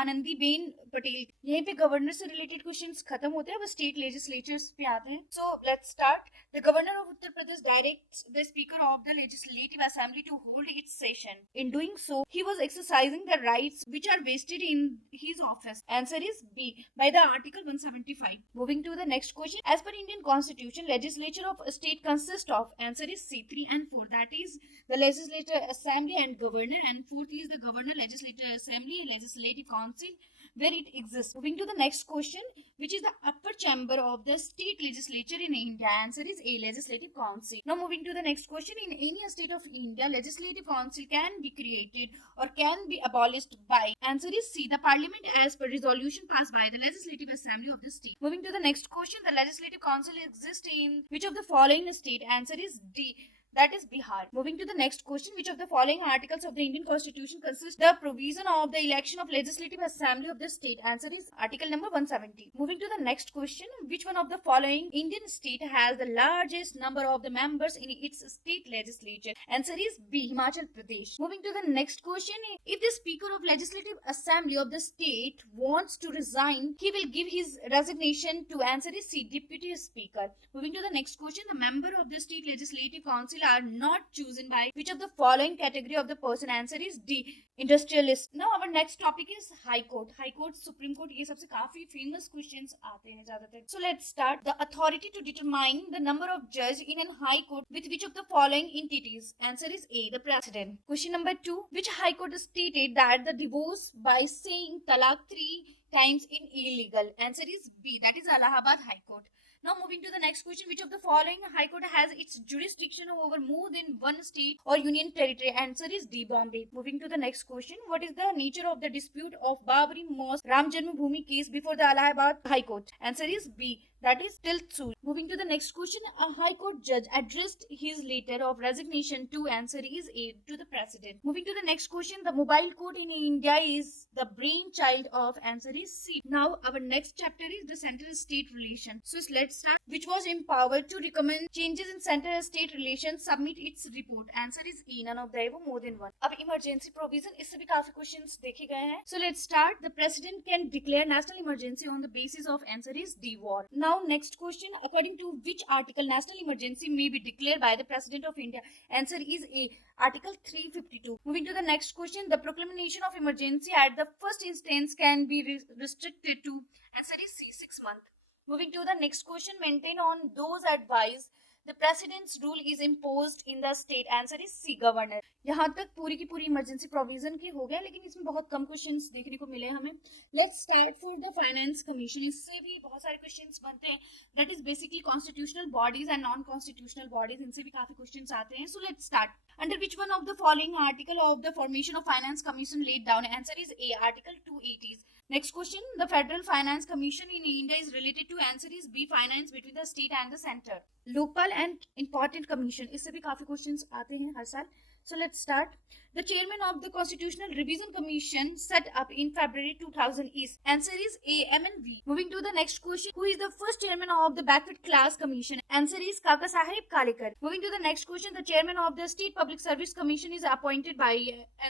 आनंदीबेन पटेल. यहीं पे गवर्नर से रिलेटेड क्वेश्चंस खत्म होते हैं, अब स्टेट लेजिस्लेचर्स पे आते हैं. So let's start. The governor of Uttar Pradesh directs the speaker of the legislative assembly to hold its session. In doing so he was exercising the rights which are vested in his office. Answer is B. By the article 175. Moving to the next question. As per Indian constitution legislature of a state consists of. Answer is C. 3 and 4. That is the legislative assembly and governor, and fourth is the governor, legislative assembly, legislative council where it exists. Moving to the next question. Which is the upper chamber of the state legislature in India? Answer is A. Legislative council. Now moving to the next question. In any state of India, legislative council can be created or can be abolished by. Answer is C. The parliament as per resolution passed by the legislative assembly of the state. Moving to the next question. The legislative council exists in which of the following state? Answer is D. That is Bihar. Moving to the next question. Which of the following articles of the Indian Constitution consists the provision of the election of legislative assembly of the state? Answer is article number 170. Moving to the next question. Which one of the following Indian state has the largest number of the members in its state legislature? Answer is B. Himachal Pradesh. Moving to the next question. If the speaker of legislative assembly of the state wants to resign, he will give his resignation to. Answer is C. Deputy speaker. Moving to the next question. The member of the state legislative council are not chosen by which of the following category of the person? Answer is D. Industrialist. Now our next topic is High Court. High Court, Supreme Court, ये सबसे काफी famous questions आते हैं ज्यादातर. So let's start. The authority to determine the number of judges in a High Court with which of the following entities? Answer is A. The President. Question number 2. Which High Court stated that the divorce by saying talaq 3 times in illegal? Answer is B. That is Allahabad High Court. Now moving to the next question. Which of the following High Court has its jurisdiction over more than one state or union territory? Answer is D. Bombay. Moving to the next question. What is the nature of the dispute of Babri Mosque Ram Janmabhoomi case before the Allahabad High Court? Answer is B. That is tilth suit. Moving to the next question. A High Court judge addressed his letter of resignation to. Answer is A. To the President. Moving to the next question. The mobile court in India is the brainchild of. Answer is C. Now our next chapter is the center-state relation. So let's start. Which was empowered to recommend changes in center-state relations, submit its report. Answer is E. None of the above, more than one. अब emergency provision, इससे भी काफी questions देखे गए हैं. So let's start. The president can declare national emergency on the basis of. Answer is D. War. Now next question. According to which article national emergency may be declared by the President of India? Answer is A. Article 352. Moving to the next question. The proclamation of emergency at the first instance can be restricted to. Answer is C. 6 months. Moving to the next question. Maintain on those advised the president's rule is imposed in the state. Answer is C. Governor. यहाँ तक पूरी की पूरी emergency provision के हो गया, लेकिन इसमें बहुत कम क्वेश्चंस देखने को मिले हमें. Let's start for the finance commission. इससे भी बहुत सारे क्वेश्चंस बनते हैं. That is basically constitutional bodies and non constitutional bodies. इनसे भी काफी क्वेश्चंस आते हैं. So let's start. Under which one of the following article of the formation of finance commission laid down? Answer is A. Article 280. Next question. The Federal Finance Commission in India is related to. Answer is B. Finance between the state and the center. Lokpal and Important Commission. इससे भी काफी questions आते हैं हर साल. So let's start. The chairman of the Constitutional Revision Commission set up in February 2000 is. Answer is A. MNV. Moving to the next question. Who is the first chairman of the Backward Class Commission? Answer is Kaka Sahib Kalekar. Moving to the next question. The chairman of the State Public Service Commission is appointed by.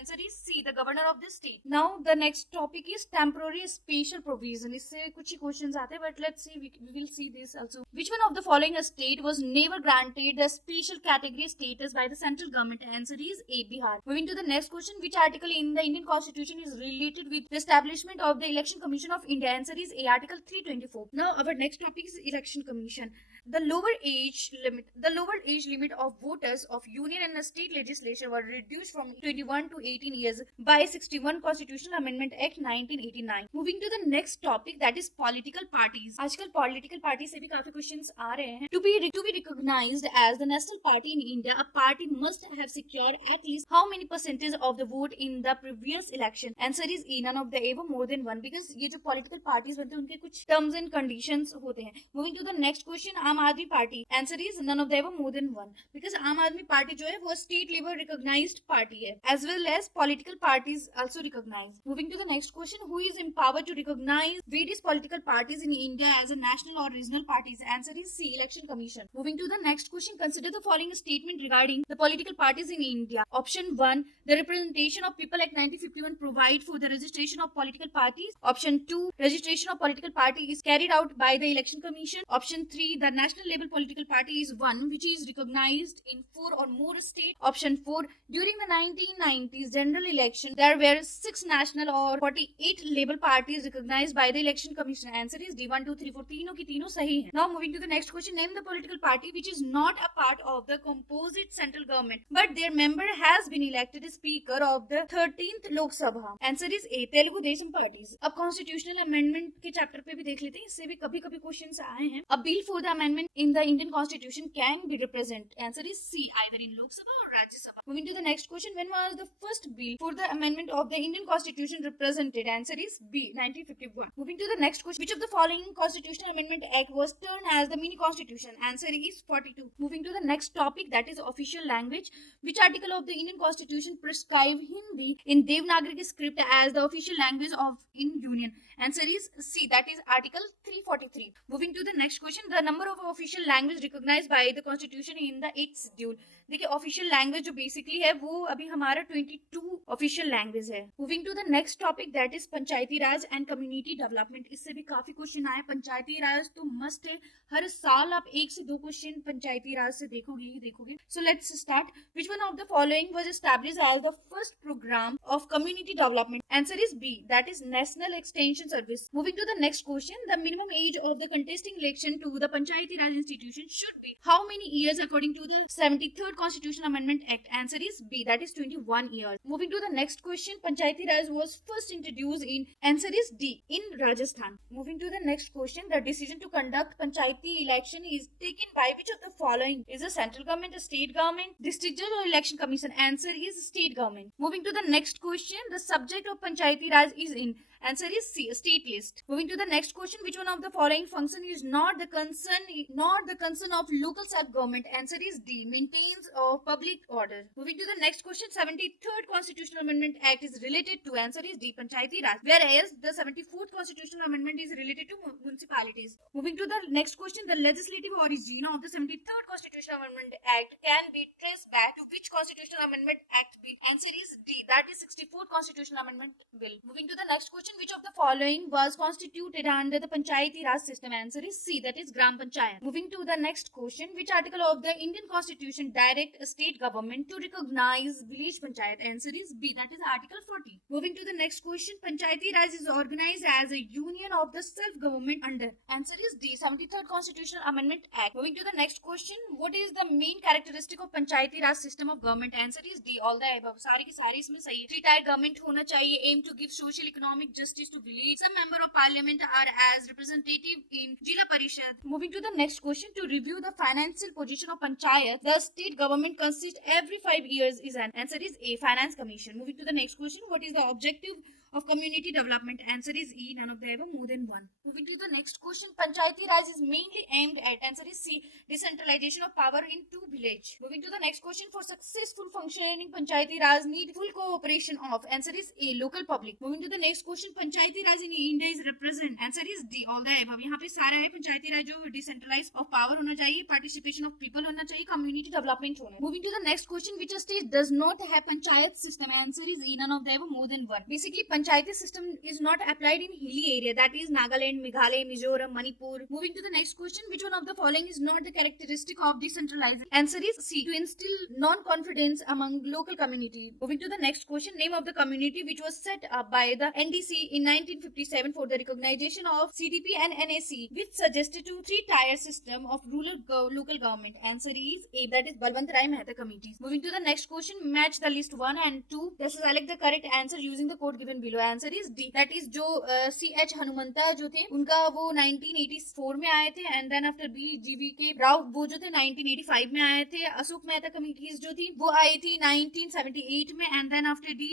Answer is C. The governor of the state. Now the next topic is temporary special provision. इससे कुछ ही questions आते हैं, but let's see. We will see this also. Which one of the following state was never granted the special category status by the central government? Answer is A. Bihar. Moving to the next question. Which article in the Indian Constitution is related with the establishment of the Election Commission of India? Answer is A. Article 324. Now our next topic is Election Commission. The lower age limit of voters of union and state legislature were reduced from 21 to 18 years by 61 Constitutional Amendment Act 1989. Moving to the next topic, that is political parties. आजकल political parties से भी काफी questions आ रहे हैं. To be recognized as the national party in India, a party must have secured at least how many percentage of the vote in the previous election? Answer is E. None of the above, more than one. Because ये जो political parties बनते हैं उनके कुछ terms and conditions होते हैं. Moving to the next question. आम आदमी party. Answer is none of the above, more than one. Because आम आदमी पार्टी जो है वो state level recognized party है, as well as political parties also recognized. Moving to the next question. Who is empowered to recognize various political parties in India as a national or regional parties? Answer is C. Election Commission. Moving to the next question. Consider the following statement regarding the political parties in India. Option 1. The Representation of People Act 1951 provide for the registration of political parties. Option 2. Registration of political party is carried out by the Election Commission. Option 3. The national level political party is one which is recognized in 4 or more states. Option 4. During the 1990s general election, there were 6 national or 48 label parties recognized by the Election Commission. Answer is D. 1, 2, 3, 4. तीनों की तीनों सही है. Now moving to the next question. Name the political party which is not a part of the composite central government, but their member has been elected speaker of the 13th Lok Sabha. Answer is A. Telugu Desam parties. अब constitutional amendment के chapter पे भी देख लेते हैं. इससे भी कभी कभी questions आए हैं. A bill for the amendment in the Indian Constitution can be represented. Answer is C. Either in Lok Sabha or Rajya Sabha. Moving to the next question. When was the first bill for the amendment of the Indian Constitution represented? Answer is B. 1951. Moving to the next question. Which of the following Constitutional Amendment Act was termed as the mini constitution? Answer is 42. Moving to the next topic, that is official language. Which article of the Indian Constitution prescribe Hindi in Devanagari script as the official language of in Union? Answer is C. That is Article 343. Moving to the next question. The number of official language recognized by the Constitution in the 8th schedule. देखिए official language जो basically है वो अभी हमारा 22 official language है. Moving to the next topic, that is Panchayati Raj and community development. इससे भी काफी क्वेश्चन आए. पंचायती राज तो मस्ट है, हर साल आप 1 से 2 क्वेश्चन पंचायती राज से देखोगे. So let's start. Which one of the following was established as the first programme of community development? Answer is B. That is national extension service. Moving to the next question. The minimum age of the contesting election to the Panchayati Panchayati Raj institution should be how many years according to the 73rd Constitutional Amendment Act? Answer is B, that is 21 years. Moving to the next question, Panchayati Raj was first introduced in, answer is D, in Rajasthan. Moving to the next question, the decision to conduct Panchayati election is taken by which of the following? Is a central government, a state government, district judge or election commission? Answer is state government. Moving to the next question, the subject of Panchayati Raj is in, answer is C, state list. Moving to the next question, which one of the following function is not the concern of local self-government? Answer is D, maintains of public order. Moving to the next question, 73rd Constitutional Amendment Act is related to, answer is D, Panchayati Raj, whereas the 74th Constitutional Amendment is related to municipalities. Moving to the next question, the legislative origin of the 73rd Constitutional Amendment Act can be traced back to which Constitutional Amendment Act bill? Answer is D, that is 64th Constitutional Amendment Bill. Moving to the next question, which of the following was constituted under the Panchayati Raj system? Answer is C, that is Gram Panchayat. Moving to the next question, which article of the Indian Constitution direct a state government to recognize village panchayat? Answer is B, that is Article 40. Moving to the next question, Panchayati Raj is organized as a union of the self-government under, answer is D, 73rd Constitutional Amendment Act. Moving to the next question, what is the main characteristic of Panchayati Raj system of government? Answer is D, all the above. सारी की सारी इसमें सही है. Three-tier government होना चाहिए, aim to give social economic justice to village. Some member of parliament are as representative in Jila Parishad. Moving to the next question, to review the financial position of panchayat, the state government consists every 5 years is an, answer is A, finance commission. Moving to the next question, what is the objective of community development? Answer is E, none of the above, more than one. Moving to the next question, Panchayati Raj is mainly aimed at, answer is C, decentralization of power into village. Moving to the next question, for successful functioning Panchayati Raj need full cooperation of, answer is A, local public. Moving to the next question, Panchayati Raj in India is represent, answer is D, all the above. यहाँ पे सारा है Panchayati Raj जो decentralized of power होना चाहिए, participation of people होना चाहिए, community development होना. Moving to the next question, which state does not have panchayat system? Answer is E, none of the above, more than one. Basically, Panchayati system is not applied in hilly area, that is Nagaland, Meghalaya, Mizoram, Manipur. Moving to the next question, which one of the following is not the characteristic of decentralization? Answer is C, to instill non-confidence among local community. Moving to the next question, name of the community which was set up by the NDC in 1957 for the recognition of CDP and NAC, which suggested to three-tier system of local government. Answer is A, that is Balwant Rai Mehta committees. Moving to the next question, match the list 1 and 2. Let's select the correct answer using the code given below. Answer is D, that is जो C.H. Hanumanta जो थे उनका वो 1984 में आए थे, and then after B GVK Rao वो जो थे 1985 में आए थे. अशोक मेहता कमिटीज जो थी वो आई थी 1978 में, and then after D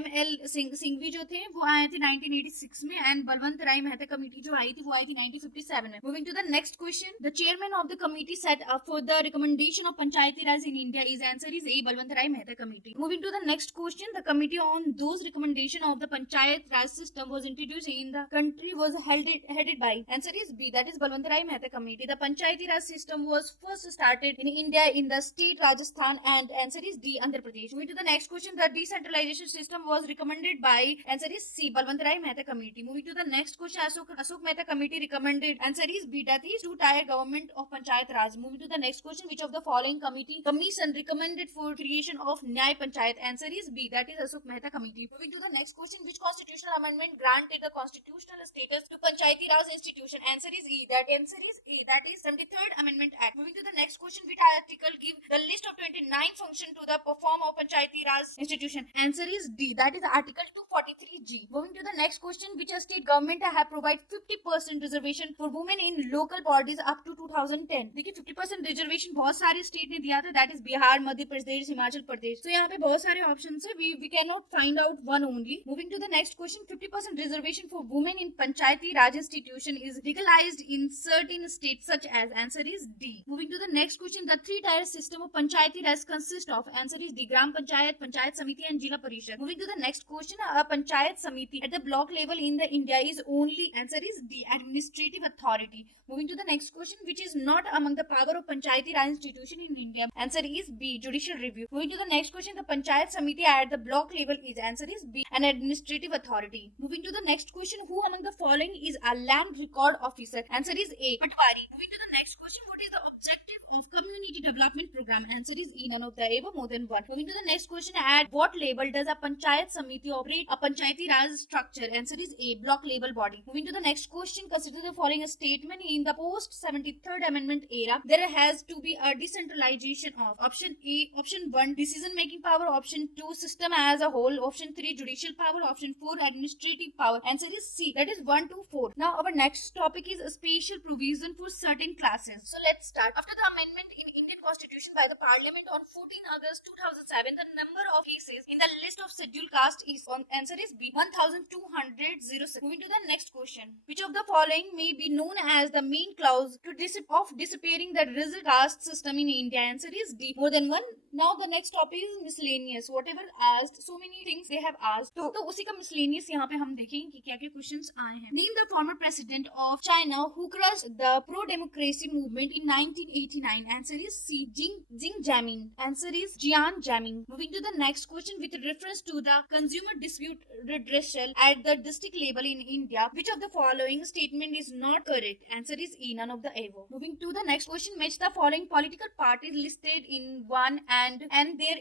ML Singhvi जो थे वो आए थे 1986 में, एंड बलवंत राय मेहता कमेटी जो आई थी वो आई थी 1957 में. Moving to the next question, the chairman of the committee set up for the recommendation of Panchayati Raj in India is, answer is A, Balwant Rai Mehta committee. Moving to the next question, the committee on those recommendation of the panchayat raj system was introduced in the country was headed by, answer is B, that is Balwant Rai Mehta committee. The Panchayati Raj system was first started in India in the state Rajasthan, and answer is D, Andhra Pradesh. Moving to the next question, the decentralization system was recommended by, answer is C, Balwant Rai Mehta committee. Moving to the next question, Ashok Mehta committee recommended, answer is B, that is two-tier government of Panchayat Raj. Moving to the next question, which of the following commission recommended for creation of Nyay Panchayat? Answer is B, that is Ashok Mehta committee. Moving to the next question, which constitutional amendment granted the constitutional status to Panchayati Raj institution? Answer is E, that answer is A, that is 73rd Amendment Act. Moving to the next question, which article give the list of 29 function to the perform of Panchayati Raj institution? Answer is D, that is Article 243G. Moving to the next question, which state government have provided 50% reservation for women in local bodies up to 2010? देखिए 50% reservation बहुत सारे state ने दिया था, that is Bihar, Madhya Pradesh, Himachal Pradesh. तो यहाँ पे बहुत सारे ऑप्शन है, we can not find out one only. Moving to the next question, 50% reservation for women in Panchayati Raj institution is legalized in certain states such as, answer is D. Moving to the next question, the three-tier system of Panchayati Raj consists of, answer is D, Gram Panchayat, Panchayat Samiti and Jila Parishad. Moving to the next question, a Panchayat Samiti at the block level in the India is only, answer is D, administrative authority. Moving to the next question, which is not among the power of Panchayati Raj institution in India? Answer is B, judicial review. Moving to the next question, the Panchayat Samiti at the block level is, answer is B, an administrative authority. Moving to the next question, who among the following is a land record officer? Answer is A, Patwari. Moving to the next question, what is the objective of community development program? program? Answer is E, none of the above, more than one. Moving to the next question, at what level does a Panchayat Samiti operate a Panchayati Raj structure? Answer is A, block level body. Moving to the next question, consider the following statement: in the post 73rd amendment era, there has to be a decentralization of option A, option 1 decision making power, option 2 system as a whole, option 3 judicial power, option 4 administrative power. Answer is C, that is 1 to 4. Now our next topic is a special provision for certain classes. So let's start. After the amendment in Indian Constitution by the Parliament on 14 August 2007, the number of cases in the list of scheduled caste is on. Answer is B, 1206. Moving to the next question, which of the following may be known as the main clause to disappearing the rigid caste system in India? Answer is D, more than one. Now the next topic is miscellaneous. Whatever asked, so many things they have asked. तो उसी का miscellaneous यहाँ पे हम देखेंगे कि क्या क्या questions आए हैं. Name the former president of China who crushed the pro-democracy movement in 1989. Answer is C, Jiang Zemin. Answer is Jian Zemin. Moving to the next question, with reference to the consumer dispute redressal at the district level in India, which of the following statement is not correct? Answer is E, none of the above. Moving to the next question, match the following political parties listed in 1 and their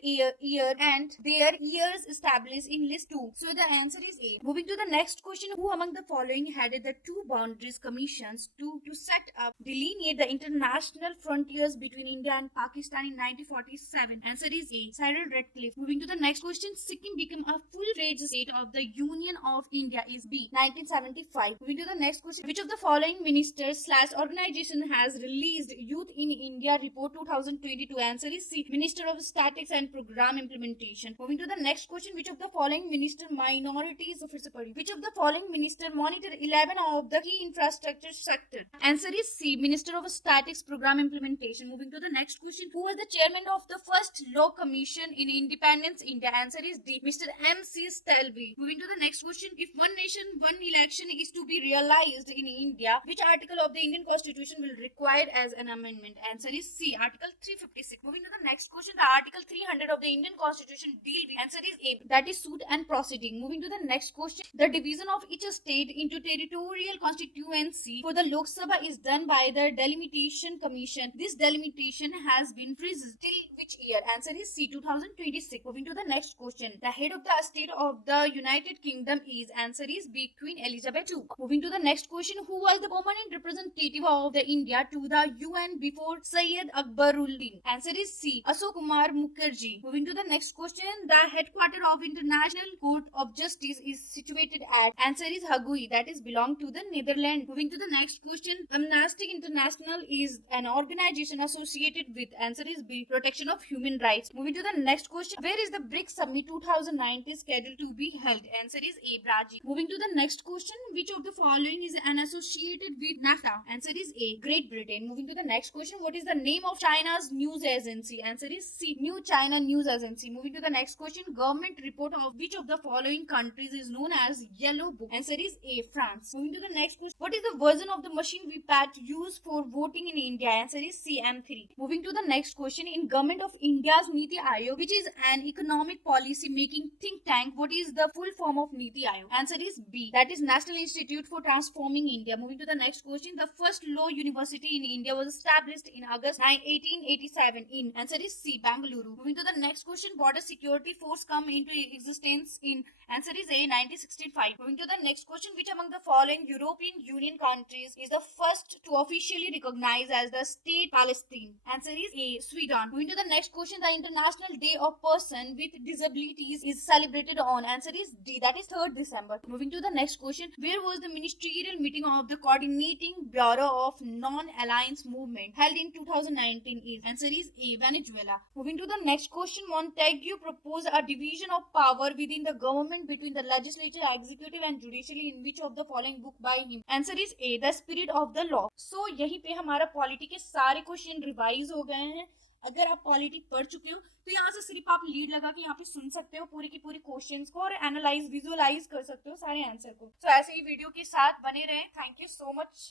years established in list 2. So the answer is A. Moving to the next question, who among the following headed the two boundaries commissions to set up, delineate the international frontiers between India and Pakistan in 1947? Answer is A, Cyril Radcliffe. Moving to the next question, Sikkim became a full-fledged state of the Union of India is B, 1975. Moving to the next question, which of the following ministers / organization has released Youth in India Report 2022? Answer is C, Minister of Statistics and Program Implementation. Moving to the next question, which of the following minister minorities which of the following minister monitor 11 of the key infrastructure sector? Answer is C, Minister of Statistics Program Implementation. Moving to the next question, who was the chairman of the first Law Commission in Independence India? Answer is D, Mr. M.C. Stelvey. Moving to the next question, if one nation, one election is to be realized in India, which article of the Indian Constitution will require as an amendment? Answer is C, Article 356. Moving to the next question, the Article 300 of the Indian Constitution deal with? Answer is A, that is suit and proceeding. Moving to the next question, the division of each state into territorial constituency for the Lok Sabha is done by the Delimitation Commission. This delimitation has been frozen till which year? Answer is C, 2026. Moving to the next question, the head of the state of the United Kingdom is? Answer is B, Queen Elizabeth II. Moving to the next question, who was the permanent representative of the India to the UN before Syed Akbaruddin? Answer is C, Ashok Kumar Mukherjee. Moving to the next question, the headquarters of International Court of Justice is situated at? Answer is Hague, that is belong to the Netherlands. Moving to the next question, Amnesty International is an organization associated with? Answer is B, Protection of Human Rights. Moving to the next question, where is the BRICS Summit 2019 scheduled to be held? Answer is A, Brazil. Moving to the next question, which of the following is an associated with NAFTA? Answer is A, Great Britain. Moving to the next question, what is the name of China's news agency? Answer is C, New China News Agency. Moving to the next question, government report of which of the following countries is known as Yellow Book? Answer is A, France. Moving to the next question, what is the version of the machine VPAT used for voting in India? Answer is C, M3. Moving to the next question, in Government of India's Niti Aayog, which is an economic policy making think tank, what is the full form of Niti Aayog? Answer is B, that is National Institute for Transforming India. Moving to the next question, the first law university in India was established in August 1887 in? Answer is C, Bangalore. Moving to the next question, border security force come into existence in? Answer is A, 1965. Moving to the next question, which among the following European Union countries is the first to officially recognize as the state Palestine? Answer is A, Sweden. Moving to the next question, the International Day of Person with Disabilities is celebrated on? Answer is D, that is 3rd December. Moving to the next question, where was the ministerial meeting of the Coordinating Bureau of Non-Alliance Movement held in 2019 is? Answer is A, Venezuela. Moving to the next question, Montague proposed a division of power within the government between the legislature, executive and judiciary in which of the following book by him? Answer is A, The Spirit of the Law. So यहीं पे हमारा polity के सारे question revise हो गए हैं. अगर आप पॉलिटी पढ़ चुके हो तो यहाँ से सिर्फ आप लीड लगा के यहाँ पे सुन सकते हो पूरी की पूरी क्वेश्चंस को और एनालाइज विजुअलाइज कर सकते हो सारे आंसर को. तो ऐसे ही वीडियो के साथ बने रहें. Thank you so much.